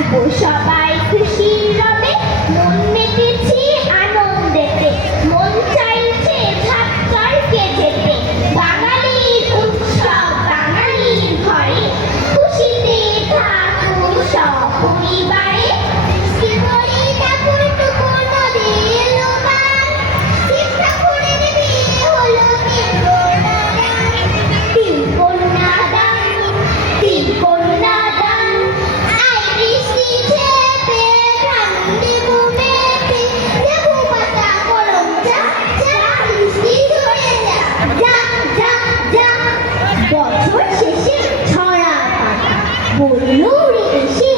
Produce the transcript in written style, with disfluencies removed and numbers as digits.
সবাই খুশি রবে, মন মেতেছে আনন্দেতে, মন চাইছে ঝাঁকচরকে যেতে। বাঙালির উৎসব বাঙালির ঘরে, খুশিতে থাকুন সপরিবারে। বছর শেষে ছড়া পাতা বললো রে এসে